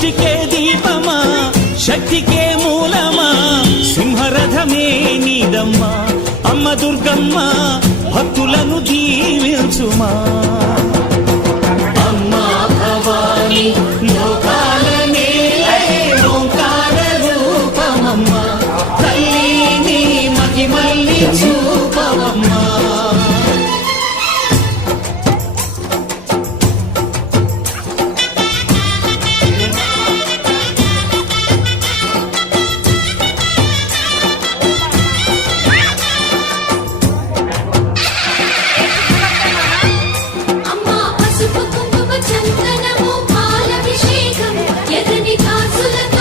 సృష్టికే దీపమా? శక్తికే మూలమా? సింహరథమే నీదమ్మా అమ్మ దుర్గమ్మ భక్తులను దీవించుమా. అమ్మా భవాని మహిమల్లి చూపమమ్మా Nazlı